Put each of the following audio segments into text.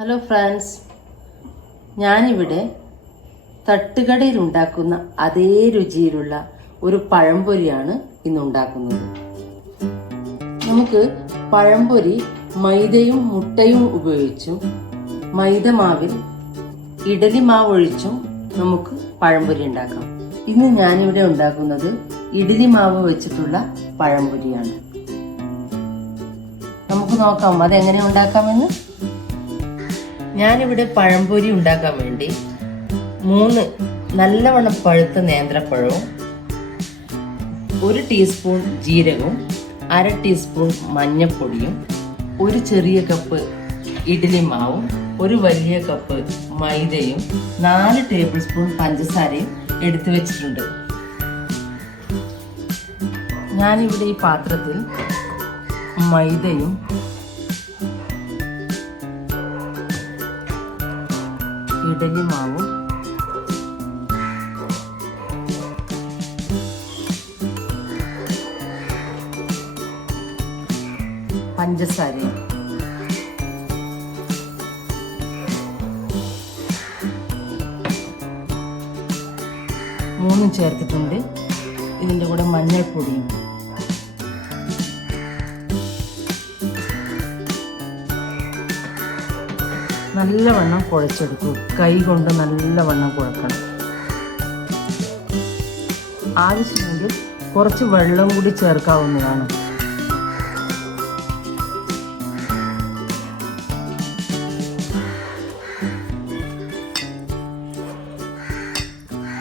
Hello friends, ഞാനിവിടെ തട്ടുകടയിൽ ഉണ്ടാക്കുന്ന അതേ രുചിയിലുള്ള ഒരു പഴംപൊരിയാണ് ഇന്ന് ഉണ്ടാക്കുന്നത്. നമുക്ക് പഴംപൊരി മൈദയും മുട്ടയും ഉപയോഗിച്ചും മൈദ മാവിൽ ഇഡലി മാവ് ഒഴിച്ചും നമുക്ക് പഴംപൊരി ഉണ്ടാക്കാം. ഇന്ന് ഞാനിവിടെ ഉണ്ടാക്കുന്നത് ഇഡലി മാവ് വെച്ചിട്ടുള്ള പഴംപൊരിയാണ്. നമുക്ക് നോക്കാം അതെങ്ങനെ ഉണ്ടാക്കാമെന്ന്. ഞാനിവിടെ പഴംപൊരി ഉണ്ടാക്കാൻ വേണ്ടി 3 നല്ലവണ്ണം പഴുത്ത നേന്ത്രപ്പഴവും 1 ടീസ്പൂൺ ജീരകവും 1/2 ടീസ്പൂൺ മഞ്ഞൾപ്പൊടിയും 1 ചെറിയ കപ്പ് ഇഡ്ഡലി മാവും 1 വലിയ കപ്പ് മൈദയും 4 ടേബിൾ സ്പൂൺ പഞ്ചസാരയും എടുത്തു വെച്ചിട്ടുണ്ട്. ഞാനിവിടെ ഈ പാത്രത്തിൽ മൈദയും ഇഡലി മാവും പഞ്ചസാരയും മൂന്നും ചേർത്തിട്ടുണ്ട്. ഇതിൻ്റെ കൂടെ മഞ്ഞൾപ്പൊടിയും നല്ലവണ്ണം കുഴച്ചെടുക്കും. കൈ കൊണ്ട് നല്ലവണ്ണം കുഴക്കണം. ആവശ്യമെങ്കിൽ കുറച്ച് വെള്ളം കൂടി ചേർക്കാവുന്നതാണ്.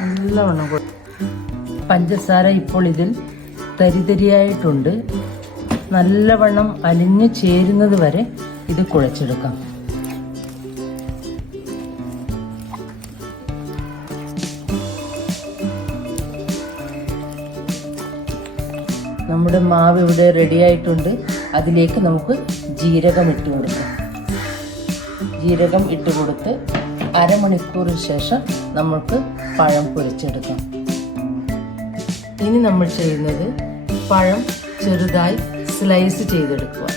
നല്ലവണ്ണം പഞ്ചസാര ഇപ്പോൾ ഇതിൽ തരിതരിയായിട്ടുണ്ട്. നല്ലവണ്ണം അലിഞ്ഞു ചേരുന്നത് വരെ ഇത് കുഴച്ചെടുക്കാം. നമ്മുടെ മാവ് ഇവിടെ റെഡി ആയിട്ടുണ്ട്. അതിലേക്ക് നമുക്ക് ജീരകം ഇട്ട് കൊടുക്കാം. ജീരകം ഇട്ട് കൊടുത്ത് അരമണിക്കൂറിന് ശേഷം നമുക്ക് പഴം പൊരിച്ചെടുക്കാം. ഇനി നമ്മൾ ചെയ്യുന്നത് പഴം ചെറുതായി സ്ലൈസ് ചെയ്തെടുക്കുക.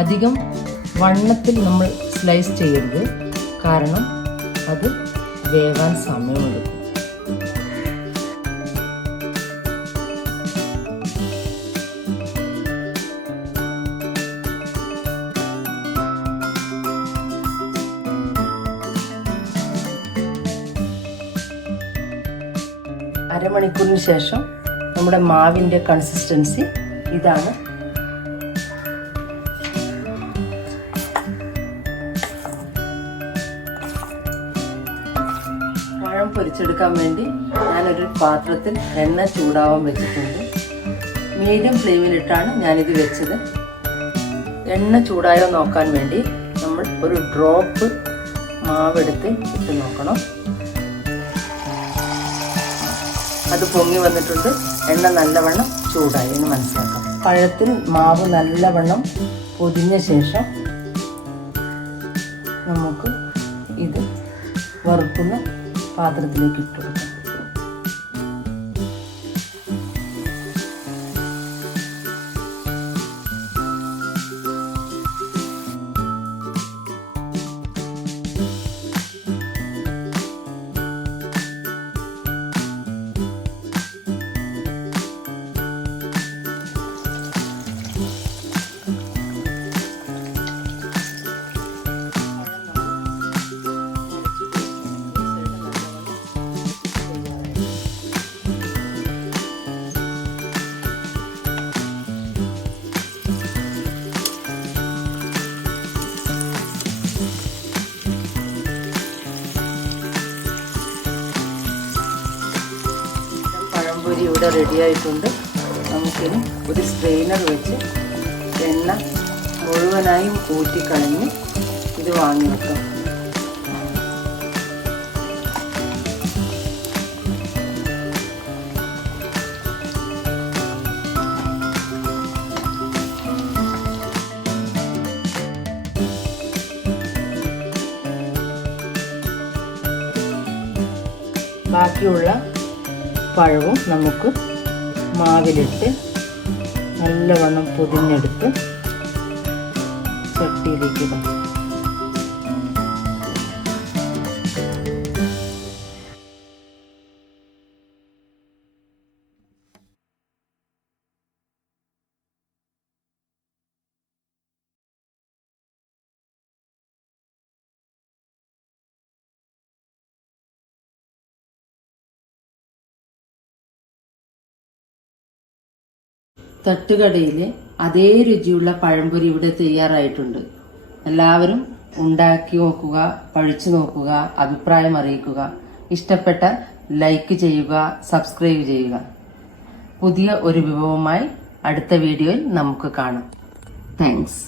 അധികം വണ്ണത്തിൽ നമ്മൾ സ്ലൈസ് ചെയ്യരുത്, കാരണം അത് വേവാൻ സമയമെടുക്കും. അരമണിക്കൂറിന് ശേഷം നമ്മുടെ മാവിൻ്റെ കൺസിസ്റ്റൻസി ഇതാണ്. പഴം പൊരിച്ചെടുക്കാൻ വേണ്ടി ഞാനൊരു പാത്രത്തിൽ എണ്ണ ചൂടാവാൻ വെച്ചിട്ടുണ്ട്. മീഡിയം ഫ്ലെയിമിലിട്ടാണ് ഞാനിത് വെച്ചത്. എണ്ണ ചൂടായോ നോക്കാൻ വേണ്ടി നമ്മൾ ഒരു ഡ്രോപ്പ് മാവെടുത്ത് ഇട്ട് നോക്കണം. അത് പൊങ്ങി വന്നിട്ടുണ്ട്. എണ്ണ നല്ലവണ്ണം ചൂടായി എന്ന് മനസ്സിലാക്കാം. പഴത്തിൽ മാവ് നല്ലവണ്ണം പൊതിഞ്ഞ ശേഷം നമുക്ക് ഇത് വറുക്കുന്ന പാത്രത്തിലേക്ക് ഇട്ട് കൊടുക്കാം. പഴംപൊരി ഇവിടെ റെഡി ആയിട്ടുണ്ട്. നമുക്കിനി ഒരു സ്ട്രെയിനർ വെച്ച് എണ്ണ മുഴുവനായും ഊറ്റിക്കളഞ്ഞ് ഇത് വാങ്ങി വെക്കാം. ബാക്കിയുള്ള പഴവും നമുക്ക് മാവിലിട്ട് നല്ലവണ്ണം പൊതിഞ്ഞെടുത്ത് ചട്ടിയിലേക്ക് ഇടാം. തട്ടുകടയിലെ അതേ രുചിയുള്ള പഴംപൊരി ഇവിടെ തയ്യാറായിട്ടുണ്ട്. എല്ലാവരും ഉണ്ടാക്കി നോക്കുക, കഴിച്ചു നോക്കുക, അഭിപ്രായം അറിയിക്കുക. ഇഷ്ടപ്പെട്ട ലൈക്ക് ചെയ്യുക, സബ്സ്ക്രൈബ് ചെയ്യുക. പുതിയ ഒരു വിഭവമായി അടുത്ത വീഡിയോയിൽ നമുക്ക് കാണാം. താങ്ക്സ്.